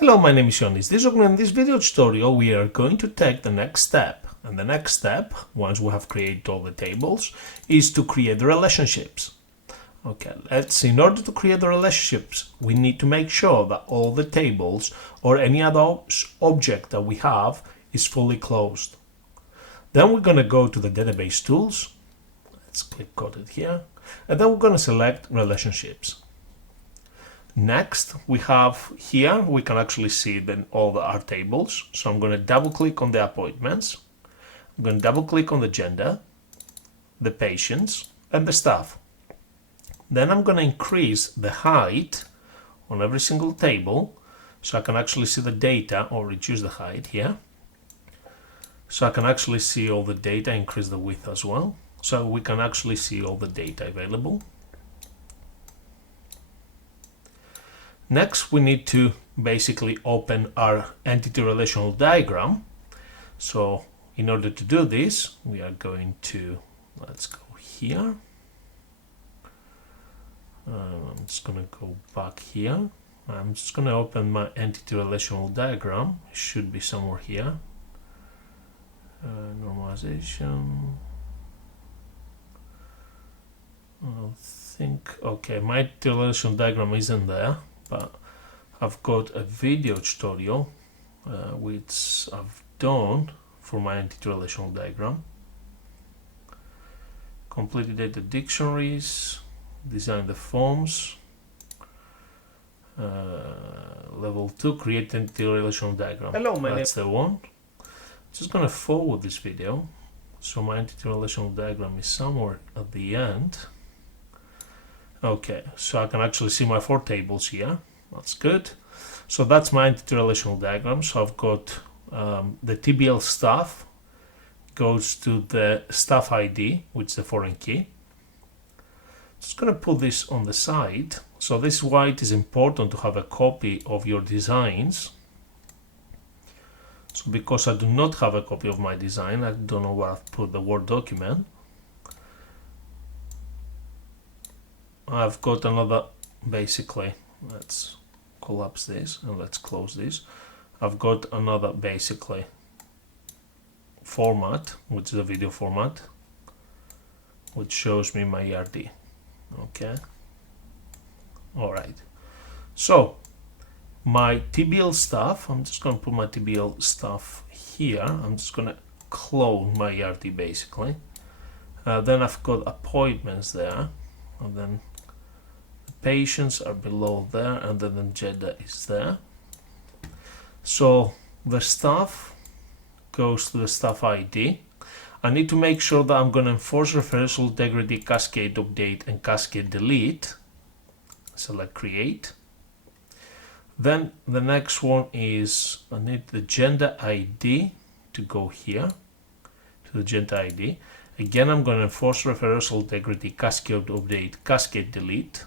Hello, my name is Yonis. In this video tutorial we are going to take the next step. And the next step, once we have created all the tables, is to create the relationships. Okay, in order to create the relationships, we need to make sure that all the tables or any other object that we have is fully closed. Then we're going to go to the database tools. Let's click coded here. And then we're going to select relationships. Next, we have here, we can actually see then all our tables. So I'm going to double click on the appointments. I'm going to double click on the gender, the patients, and the staff. Then I'm going to increase the height on every single table so I can actually see the data, or reduce the height here. So I can actually see all the data, increase the width as well. So we can actually see all the data available. Next, we need to basically open our entity relational diagram. So in order to do this, we are going to, let's go here. I'm just going to go back here. I'm just going to open my entity relational diagram. It should be somewhere here. Normalization. I think, okay, my entity relational diagram isn't there. But I've got a video tutorial which I've done for my entity relational diagram. Complete data dictionaries, design the forms, level 2, create entity relational diagram. Hello, my name. That's the one. Just gonna forward this video. So my entity relational diagram is somewhere at the end. Okay, so I can actually see my 4 tables here. That's good. So that's my entity relational diagram. So I've got the TBL staff goes to the staff ID, which is the foreign key. Just going to put this on the side. So this is why it is important to have a copy of your designs. So because I do not have a copy of my design, I don't know where I've put the Word document. I've got another, basically, let's collapse this and let's close this. I've got another basically format, which is a video format, which shows me my ERD. Okay. All right. So my TBL stuff, I'm just going to put my TBL stuff here. I'm just going to clone my ERD basically. Then I've got appointments there, and then patients are below there, and then the gender is there. So the staff goes to the staff ID. I need to make sure that I'm going to enforce referential integrity, cascade update, and cascade delete. Select create. Then the next one is I need the gender ID to go here to the gender ID. Again, I'm going to enforce referential integrity, cascade update, cascade delete.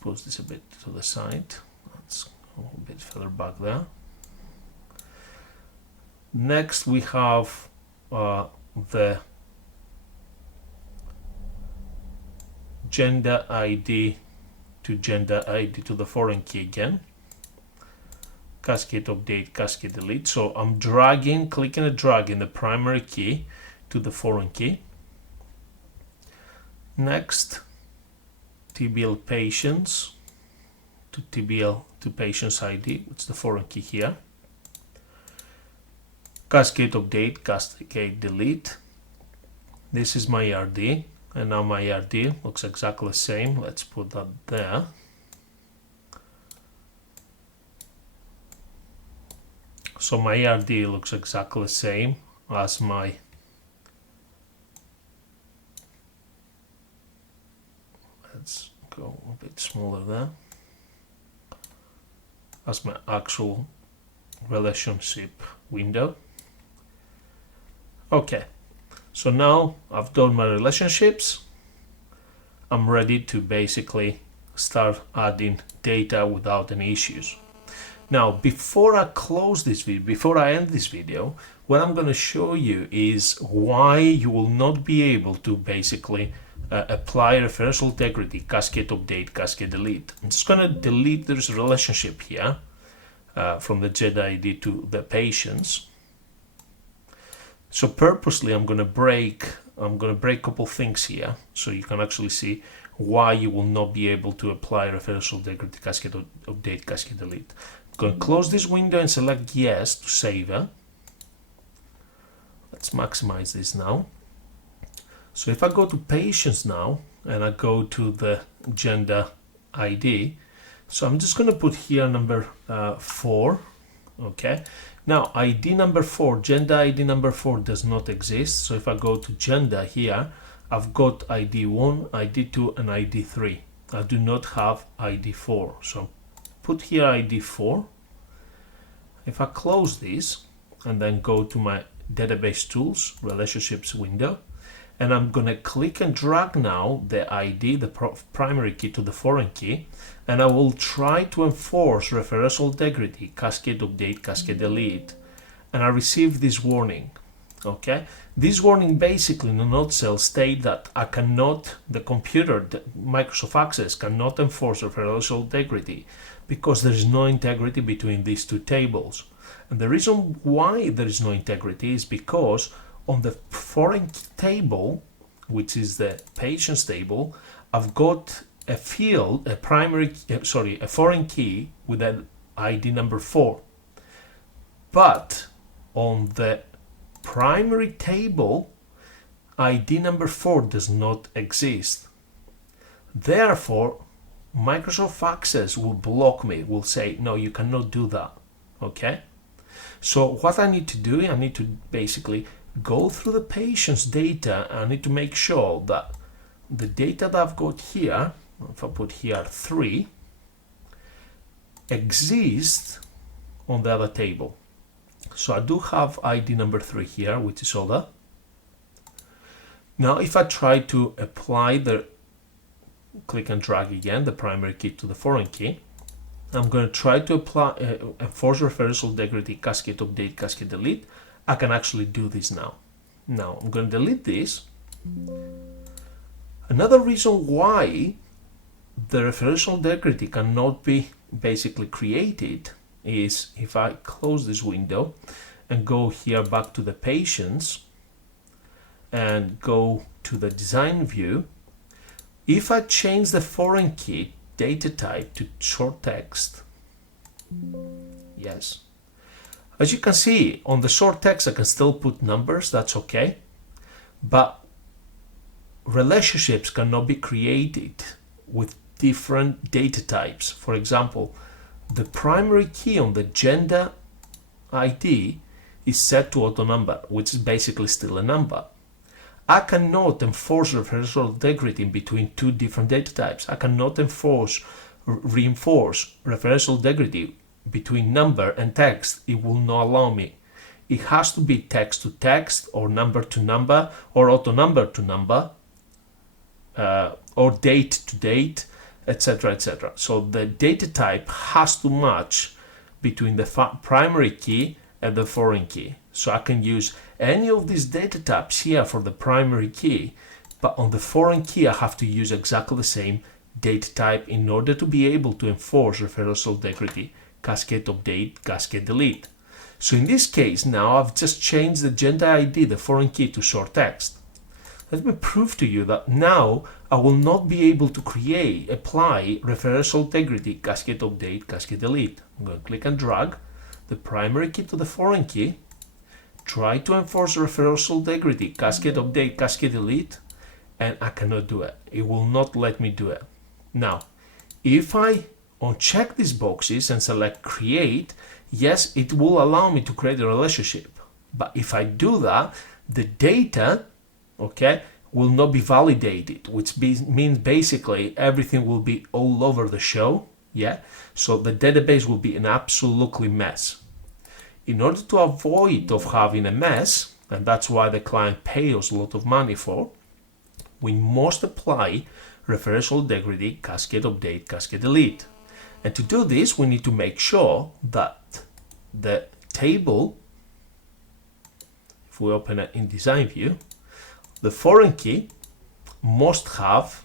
Push this a bit to the side. Let's go a bit further back there. Next, we have the gender ID to the foreign key again. Cascade update, cascade delete. So I'm clicking and dragging the primary key to the foreign key. Next, TBL patients to TBL to patients ID, which is the foreign key here. Cascade update, cascade delete. This is my ERD, and now my ERD looks exactly the same. Let's put that there. So my ERD looks exactly the same as my let's go a bit smaller there, as my actual relationship window. Okay, so now I've done my relationships. I'm ready to basically start adding data without any issues. Now, before I close this video, before I end this video, what I'm going to show you is why you will not be able to basically apply referential integrity, cascade update, cascade delete. I'm just going to delete this relationship here from the Agenda ID to the patients. So purposely I'm going to break a couple things here so you can actually see why you will not be able to apply referential integrity, cascade update, cascade delete. I'm going to close this window and select yes to save it. Let's maximize this now. So if I go to patients now and I go to the Agenda ID, so I'm just going to put here number 4. Okay. Now ID number 4, Agenda ID number 4 does not exist. So if I go to Agenda here, I've got ID 1, ID 2 and ID 3. I do not have ID 4. So put here ID 4. If I close this and then go to my database tools, relationships window, and I'm going to click and drag now the ID, the primary key, to the foreign key, and I will try to enforce referential integrity, cascade update, cascade delete, and I receive this warning. Okay, this warning basically in a nutshell state that I cannot, the computer, the Microsoft Access cannot enforce referential integrity because there is no integrity between these two tables. And the reason why there is no integrity is because on the foreign table, which is the patients table, I've got a field, a foreign key with an ID number 4. But on the primary table, ID number 4 does not exist. Therefore, Microsoft Access will block me, will say, no, you cannot do that. Okay? So what I need to do, I need to basically go through the patient's data. I need to make sure that the data that I've got here, if I put here 3, exists on the other table. So I do have ID number 3 here, which is other. Now if I try to apply the click and drag again, the primary key to the foreign key, I'm going to try to apply enforce referential integrity, cascade update, cascade delete. I can actually do this now. Now I'm going to delete this. Another reason why the referential integrity cannot be basically created is if I close this window and go here back to the patients and go to the design view, if I change the foreign key data type to short text, yes, as you can see on the short text I can still put numbers, that's okay, but relationships cannot be created with different data types. For example, the primary key on the Agenda ID is set to auto number, which is basically still a number. I cannot enforce referential integrity in between two different data types. I cannot reinforce referential integrity between number and text. It will not allow me. It has to be text to text, or number to number, or auto number to number, or date to date, etc., etc. So the data type has to match between the primary key and the foreign key. So I can use any of these data types here for the primary key, but on the foreign key I have to use exactly the same data type in order to be able to enforce referential integrity, cascade update, cascade delete. So in this case now I've just changed the Agenda ID, the foreign key, to short text. Let me prove to you that now I will not be able to apply referential integrity, cascade update, cascade delete. I'm going to click and drag the primary key to the foreign key, try to enforce referential integrity, cascade update, cascade delete, and I cannot do it. It will not let me do it. Now, if I uncheck these boxes and select create, yes, it will allow me to create a relationship. But if I do that, the data, okay, will not be validated, which means basically everything will be all over the show. Yeah, so the database will be an absolutely mess. In order to avoid of having a mess, and that's why the client pays us a lot of money for, we must apply referential integrity, cascade update, cascade delete. And to do this, we need to make sure that the table, if we open it in design view, the foreign key must have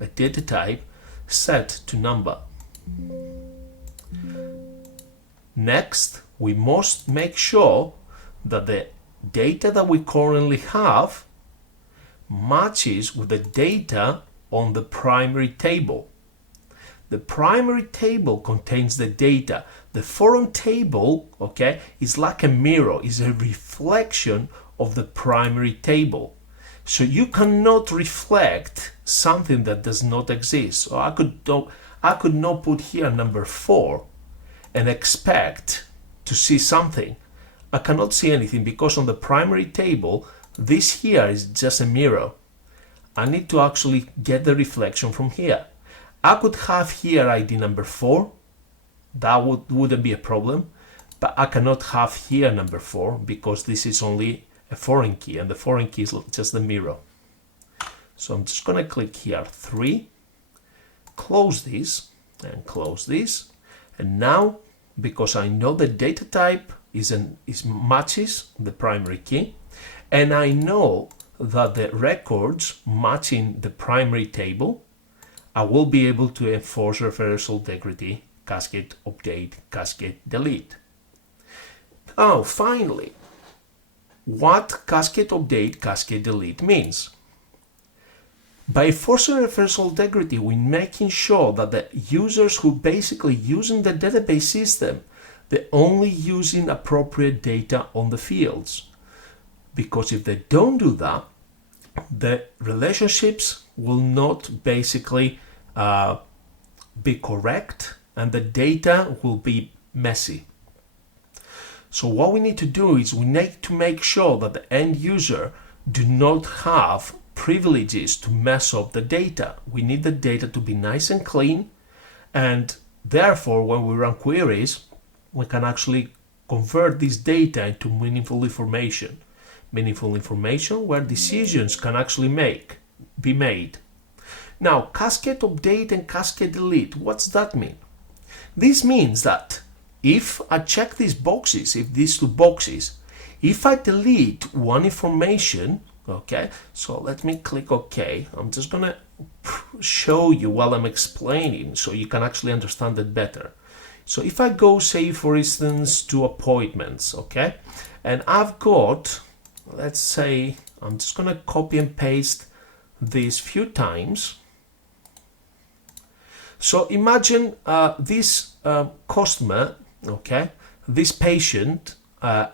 a data type set to number. Next, we must make sure that the data that we currently have matches with the data on the primary table. The primary table contains the data. The foreign table, okay, is like a mirror, is a reflection of the primary table. So you cannot reflect something that does not exist. So I could not put here number 4 and expect to see something. I cannot see anything because on the primary table, this here is just a mirror. I need to actually get the reflection from here. I could have here ID number 4. That wouldn't be a problem. But I cannot have here number 4 because this is only a foreign key and the foreign key is just the mirror. So I'm just going to click here 3, close this and close this. And now, because I know the data type matches the primary key, and I know that the records matching the primary table, I will be able to enforce reversal integrity, cascade update, cascade delete. Now, finally, what cascade update, cascade delete means. By enforcing reversal integrity, we're making sure that the users who basically using the database system, they're only using appropriate data on the fields. Because if they don't do that, the relationships will not basically be correct and the data will be messy. So what we need to do is we need to make sure that the end user do not have privileges to mess up the data. We need the data to be nice and clean, and therefore when we run queries, we can actually convert this data into meaningful information where decisions can actually be made. Now, cascade update and cascade delete, what's that mean? This means that if I check these boxes, these two boxes, if I delete one information, okay, so let me click OK. I'm just gonna show you while I'm explaining so you can actually understand it better. So if I go, say, for instance, to appointments, okay, and I've got, let's say, I'm just gonna copy and paste this few times. So imagine this customer, okay, this patient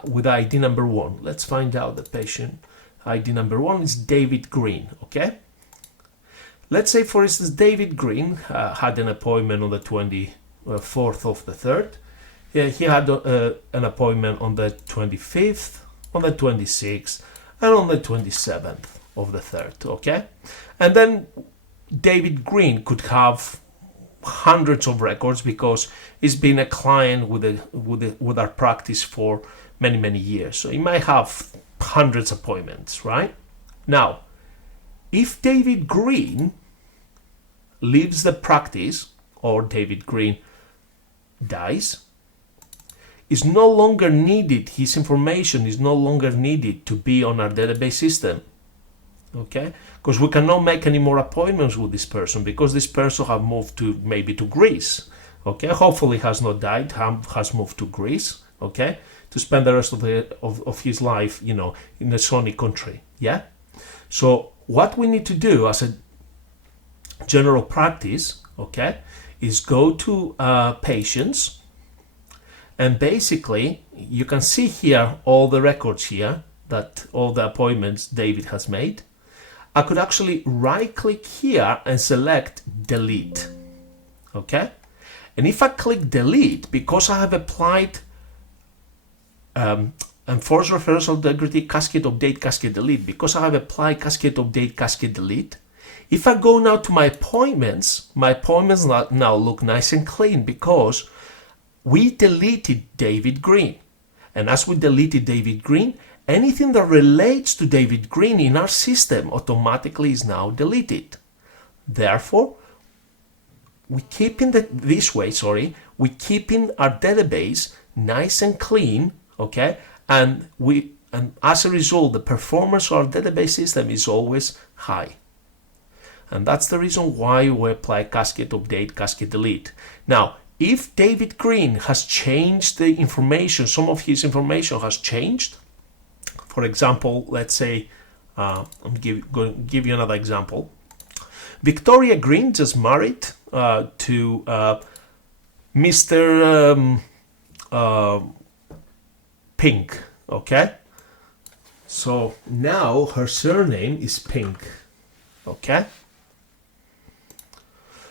with ID number 1. Let's find out the patient. ID number 1 is David Green, okay? Let's say, for instance, David Green had an appointment on the 24th of the 3rd. He had an appointment on the 25th, on the 26th, and on the 27th of the 3rd, okay? And then David Green could have hundreds of records because he's been a client with our practice for many years. So he might have hundreds of appointments, right? Now, if David Green leaves the practice or David Green dies, is no longer needed, his information is no longer needed to be on our database system, okay? Because we cannot make any more appointments with this person because this person have moved to maybe to Greece, okay? Hopefully has not died, has moved to Greece, okay? To spend the rest of his life, you know, in a sunny country, yeah? So what we need to do as a general practice, okay, is go to patients, and basically you can see here all the records here, that all the appointments David has made. I could actually right click here and select delete, okay? And if I click delete, because I have applied enforce reversal integrity, cascade update, cascade delete, because I have applied cascade update, cascade delete, if I go now to my appointments now look nice and clean because we deleted David Green. And as we deleted David Green, anything that relates to David Green in our system automatically is now deleted. Therefore, we keeping we keeping our database nice and clean, okay? And as a result, the performance of our database system is always high. And that's the reason why we apply cascade update, cascade delete. Now, if David Green has changed the information, some of his information has changed. For example, let's say, I'm going to give you another example. Victoria Green just married to Mr. Pink, okay? So now her surname is Pink, okay?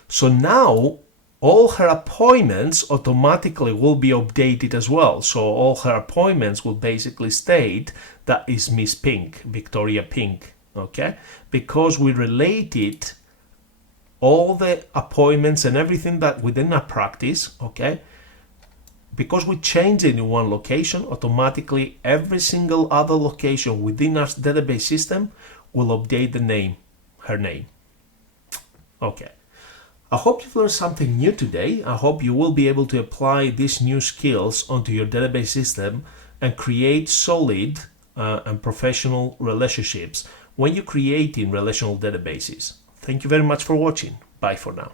So now all her appointments automatically will be updated as well. So all her appointments will basically state that is Miss Pink, Victoria Pink, okay? Because we related all the appointments and everything that within our practice, okay? Because we change it in one location, automatically every single other location within our database system will update the name, her name. Okay. I hope you've learned something new today. I hope you will be able to apply these new skills onto your database system and create solid and professional relationships when you're creating relational databases. Thank you very much for watching. Bye for now.